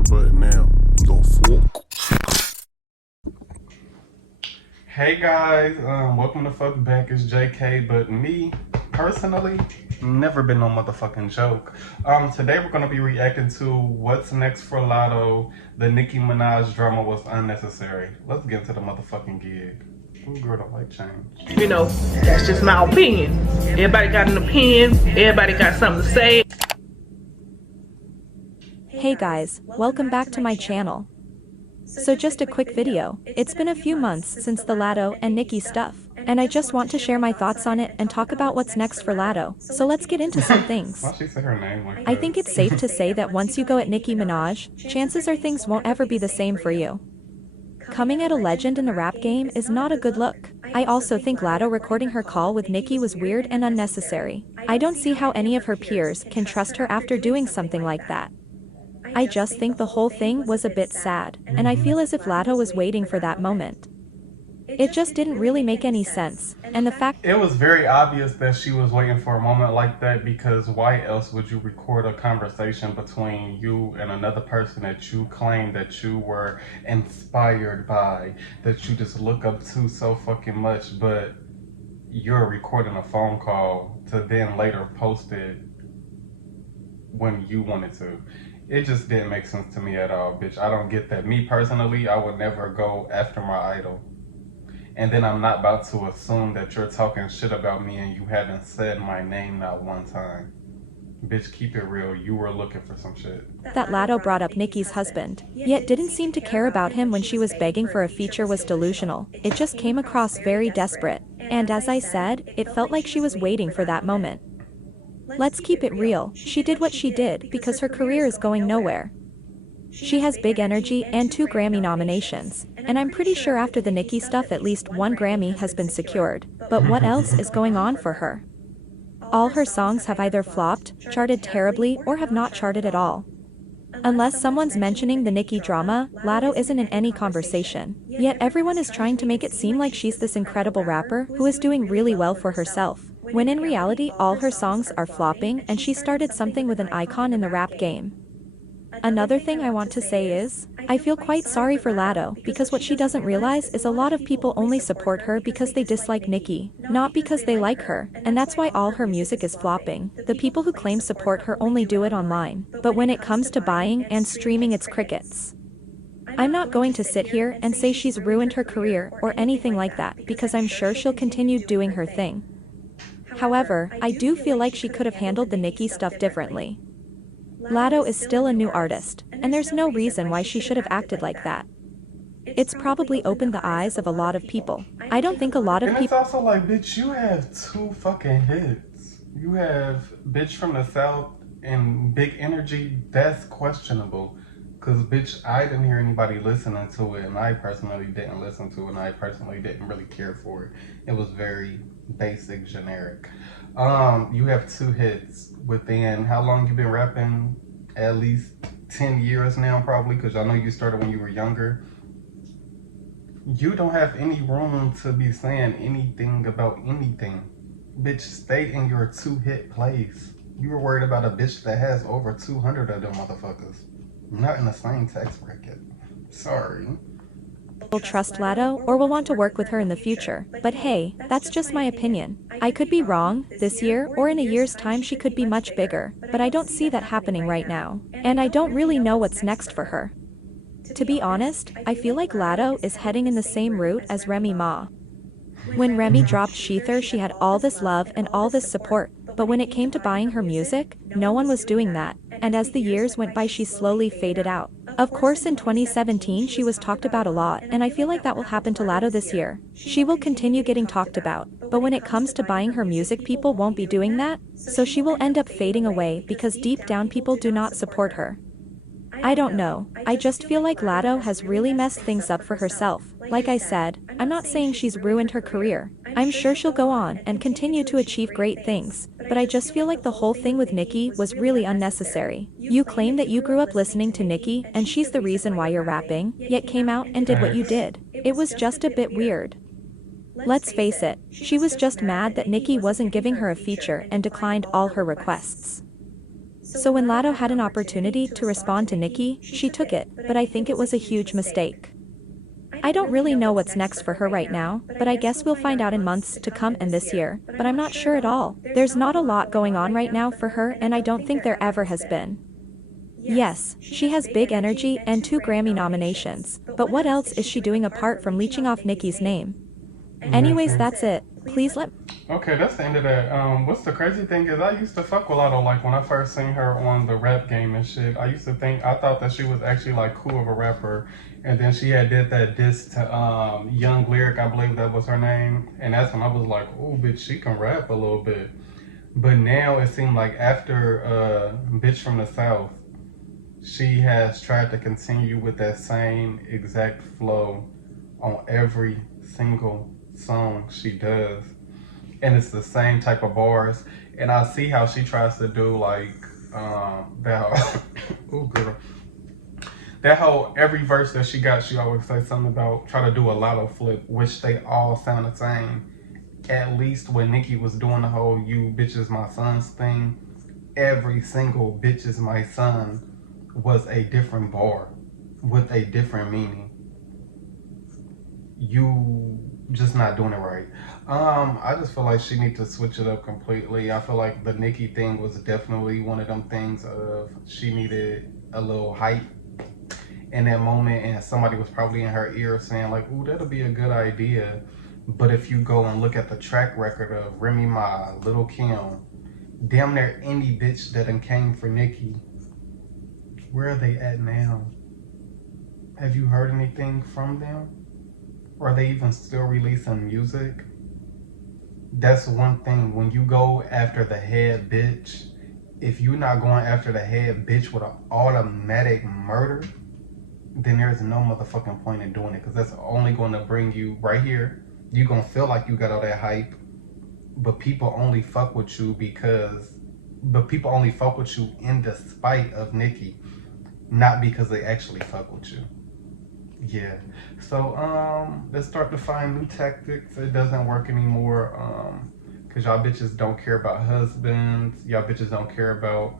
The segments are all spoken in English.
subscribe button now. The fuck? Hey guys, welcome to Fuck Back. It's JK, but me, personally, never been no motherfucking joke. Today we're gonna be reacting to What's Next for Latto. The Nicki Minaj drama was unnecessary. Let's get into the motherfucking gig. Ooh, girl, the light change. You know, that's just my opinion. Everybody got an opinion. Everybody got something to say. Hey guys, welcome back to my channel. So just a quick video. It's been a few months since the Latto and Nicki stuff, and I just want to share my thoughts on it and talk about what's next for Latto. So let's get into some things. Why'd she say her name like that? I think it's safe to say that once you go at Nicki Minaj, chances are things won't ever be the same for you. Coming at a legend in the rap game is not a good look. I also think Latto recording her call with Nicki was weird and unnecessary. I don't see how any of her peers can trust her after doing something like that. I just think the whole thing was a bit sad, and I feel as if Latto was waiting for that moment. It just didn't really make any sense, and the fact it was very obvious that she was waiting for a moment like that, because why else would you record a conversation between you and another person that you claim that you were inspired by, that you just look up to so fucking much, but you're recording a phone call to then later post it when you wanted to. It just didn't make sense to me at all, bitch. I don't get that. Me personally, I would never go after my idol. And then I'm not about to assume that you're talking shit about me and you haven't said my name not one time. Bitch, keep it real. You were looking for some shit. that Latto brought up Nicki's husband, yet didn't seem to care about him when she was begging for a feature was delusional. It just came across very desperate. And as I said, it felt like she was waiting for that moment. Let's keep it real, she did what she did because her career is going nowhere. She has big energy and 2 Grammy nominations, and I'm pretty sure after the Nicki stuff at least 1 Grammy has been secured, but what else is going on for her? All her songs have either flopped, charted terribly, or have not charted at all. Unless someone's mentioning the Nicki drama, Latto isn't in any conversation, yet everyone is trying to make it seem like she's this incredible rapper who is doing really well for herself, when in reality all her songs are flopping and she started something with an icon in the rap game. Another thing I want to say is, I feel quite sorry for Latto because what she doesn't realize is a lot of people only support her because they dislike Nicki, not because they like her, and that's why all her music is flopping. The people who claim support her only do it online, but when it comes to buying and streaming it's crickets. I'm not going to sit here and say she's ruined her career or anything like that because I'm sure she'll continue doing her thing. However, I do feel like she could have handled the Nicki stuff differently. Latto is still a new artist, and there's no reason why she should have acted like that. It's probably opened the eyes of a lot of people. I don't think a lot of And people- it's also like, bitch, you have 2 fucking hits. You have Bitch from the South and Big Energy. That's questionable. Cause bitch, I didn't hear anybody listening to it, and I personally didn't listen to it, and I personally didn't really care for it. It was very basic, generic. You have 2 hits within, how long you been rapping? At least 10 years now, probably, because I know you started when you were younger. You don't have any room to be saying anything about anything. Bitch, stay in your 2-hit place. You were worried about a bitch that has over 200 of them motherfuckers. Not in the same tax bracket. Sorry. will trust Latto or will want to work with her in the future, but hey, that's just my opinion. I could be wrong, this year or in a year's time she could be much bigger, but I don't see that happening right now, and I don't really know what's next for her. To be honest, I feel like Latto is heading in the same route as Remy Ma. When Remy dropped Sheether she had all this love and all this support, but when it came to buying her music, no one was doing that, and as the years went by she slowly faded out. Of course in 2017 she was talked about a lot, and I feel like that will happen to Latto this year. She will continue getting talked about, but when it comes to buying her music people won't be doing that, so she will end up fading away because deep down people do not support her. I don't know, I just feel like Latto has really messed things up for herself. Like I said, I'm not saying she's ruined her career. I'm sure she'll go on and continue to achieve great things, but I just feel like the whole thing with Nicki was really unnecessary. You claim that you grew up listening to Nicki and she's the reason why you're rapping, yet came out and did what you did. It was just a bit weird. Let's face it, she was just mad that Nicki wasn't giving her a feature and declined all her requests. So when Latto had an opportunity to respond to Nicki, she took it, but I think it was a huge mistake. I don't really know what's next for her right now, but I guess we'll find out in months to come and this year, but I'm not sure at all. There's not a lot going on right now for her, and I don't think there ever has been. Yes, she has big energy and 2 Grammy nominations, but what else is she doing apart from leeching off Nicki's name? Anyways, that's it. Please let. Okay, that's the end of that. What's the crazy thing is I used to fuck with Latto, like when I first seen her on the rap game and shit. I thought that she was actually like cool of a rapper. And then she had did that diss to Young Lyric, I believe that was her name. And that's when I was like, oh bitch, she can rap a little bit. But now it seemed like after Bitch from the South, she has tried to continue with that same exact flow on every single song she does, and it's the same type of bars. And I see how she tries to do like that oh girl, that whole every verse that she got, she always say something about try to do a Latto flip, which they all sound the same. At least when Nicki was doing the whole "you bitches my sons" thing, every single "bitch is my son" was a different bar with a different meaning. You just not doing it right. I just feel like she needs to switch it up completely. I feel like the Nicki thing was definitely one of them things of she needed a little hype in that moment, and somebody was probably in her ear saying like, ooh, that'll be a good idea. But if you go and look at the track record of Remy Ma, Lil' Kim, damn near any bitch that done came for Nicki, where are they at now? Have you heard anything from them? Or are they even still releasing music? That's one thing. When you go after the head bitch, if you're not going after the head bitch with an automatic murder, then there's no motherfucking point in doing it, because that's only going to bring you right here. You're going to feel like you got all that hype, but people only fuck with you in the spite of Nicki, not because they actually fuck with you. Yeah, so let's start to find new tactics. It doesn't work anymore, because y'all bitches don't care about husbands. Y'all bitches don't care about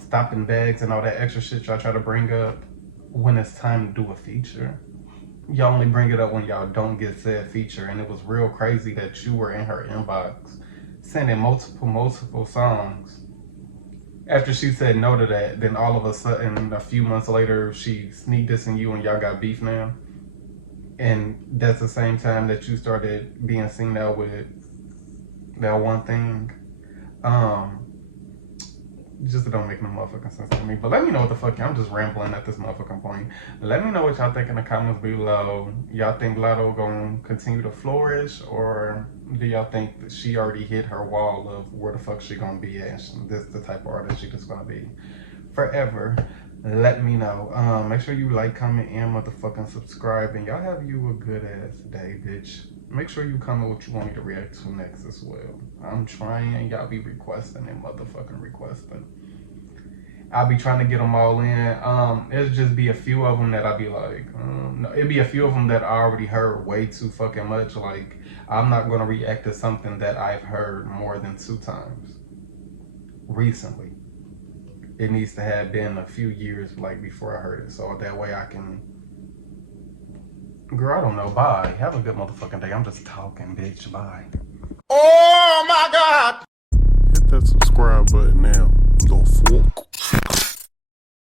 stopping bags and all that extra shit y'all try to bring up when it's time to do a feature. Y'all only bring it up when y'all don't get said feature. And it was real crazy that you were in her inbox sending multiple songs. After she said no to that, then all of a sudden, a few months later, she sneak dissing you and y'all got beef now. And that's the same time that you started being seen out with that one thing. Just don't make no motherfucking sense to me. But let me know what the fuck, I'm just rambling at this motherfucking point. Let me know what y'all think in the comments below. Y'all think Latto gonna continue to flourish, or do y'all think that she already hit her wall of where the fuck she gonna be at? This is the type of artist she just gonna be forever. Let me know. Make sure you like, comment, and motherfucking subscribe. And y'all have you a good ass day, bitch. Make sure you comment what you want me to react to next as well. I'm trying. Y'all be requesting and motherfucking requesting. I'll be trying to get them all in. It'll just be a few of them that I'll be like, no, it'll be a few of them that I already heard way too fucking much. Like, I'm not going to react to something that I've heard more than 2 times recently. It needs to have been a few years like before I heard it, so that way I can. Girl, I don't know. Bye. Have a good motherfucking day. I'm just talking, bitch. Bye. Oh my God.